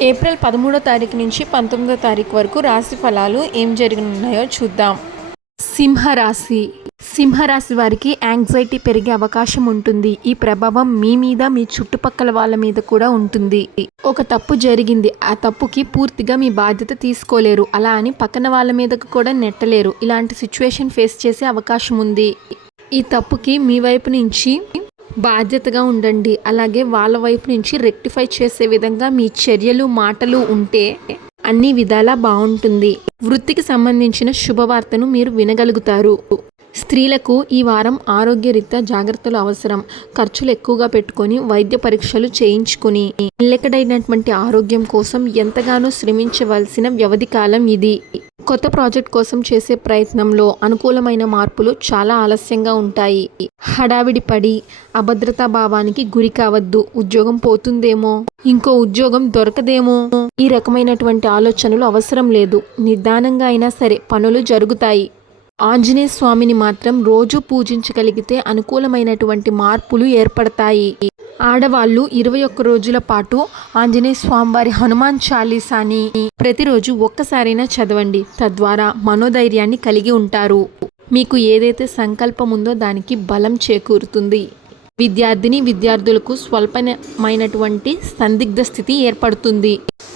April పదమూడో తారీఖు నుంచి పంతొమ్మిదో తారీఖు వరకు రాశి ఫలాలు ఏం జరగనున్నాయో చూద్దాం. సింహరాశి. సింహరాశి వారికి యాంగ్జైటీ పెరిగే అవకాశం ఉంటుంది. ఈ ప్రభావం మీ మీద మీ చుట్టుపక్కల వాళ్ళ మీద కూడా ఉంటుంది. ఒక తప్పు జరిగింది. ఆ తప్పుకి పూర్తిగా మీ బాధ్యత తీసుకోలేరు. అలా అని పక్కన వాళ్ళ మీదకు కూడా నెట్టలేరు. ఇలాంటి సిచ్యువేషన్ ఫేస్ చేసే అవకాశం ఉంది. ఈ తప్పుకి మీ వైపు నుంచి బాధ్యతగా ఉండండి. అలాగే వాళ్ళ వైపు నుంచి రెక్టిఫై చేసే విధంగా మీ చర్యలు మాటలు ఉంటే అన్ని విధాలా బాగుంటుంది. వృత్తికి సంబంధించిన శుభవార్తను మీరు వినగలుగుతారు. స్త్రీలకు ఈ వారం ఆరోగ్యరీత్యా జాగ్రత్తలు అవసరం. ఖర్చులు ఎక్కువగా పెట్టుకొని వైద్య పరీక్షలు చేయించుకుని. నిలకడైనటువంటి ఆరోగ్యం కోసం ఎంతగానో శ్రమించవలసిన వ్యవధి కాలం ఇది. కొత్త ప్రాజెక్ట్ కోసం చేసే ప్రయత్నంలో అనుకూలమైన మార్పులు చాలా ఆలస్యంగా ఉంటాయి. హడావిడి పడి అభద్రతా భావానికి గురి కావద్దు. ఉద్యోగం పోతుందేమో? ఇంకో ఉద్యోగం దొరకదేమో? ఈ రకమైనటువంటి ఆలోచనలు అవసరం లేదు. నిదానంగా అయినా సరే పనులు జరుగుతాయి. ఆంజనేయ స్వామిని మాత్రం రోజు పూజించగలిగితే అనుకూలమైనటువంటి మార్పులు ఏర్పడతాయి. ఆడవాళ్ళు ఇరవై ఒక్క రోజుల పాటు ఆంజనేయ స్వామి వారి హనుమాన్ చాలీసాని ప్రతిరోజు ఒక్కసారైనా చదవండి. తద్వారా మనోధైర్యాన్ని కలిగి ఉంటారు. మీకు ఏదైతే సంకల్పం ఉందో దానికి బలం చేకూరుతుంది. విద్యార్థిని విద్యార్థులకు స్వల్పమైనటువంటి సందిగ్ధ స్థితి ఏర్పడుతుంది.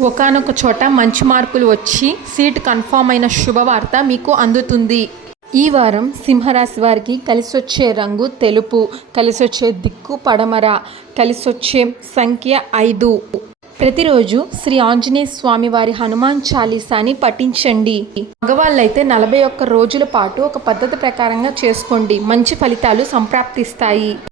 ఒకానొక చోట మంచి మార్కులు వచ్చి సీట్ కన్ఫామ్ అయిన శుభవార్త మీకు అందుతుంది. ఈ వారం సింహరాశి వారికి కలిసొచ్చే రంగు తెలుపు కలిసొచ్చే దిక్కు పడమర కలిసొచ్చే సంఖ్య ఐదు. ప్రతిరోజు శ్రీ ఆంజనేయ స్వామి వారి హనుమాన్ చాలీసాని పఠించండి. మగవాళ్ళైతే నలభై ఒక్క రోజుల పాటు ఒక పద్ధతి ప్రకారంగా చేసుకోండి. మంచి ఫలితాలు సంప్రాప్తిస్తాయి.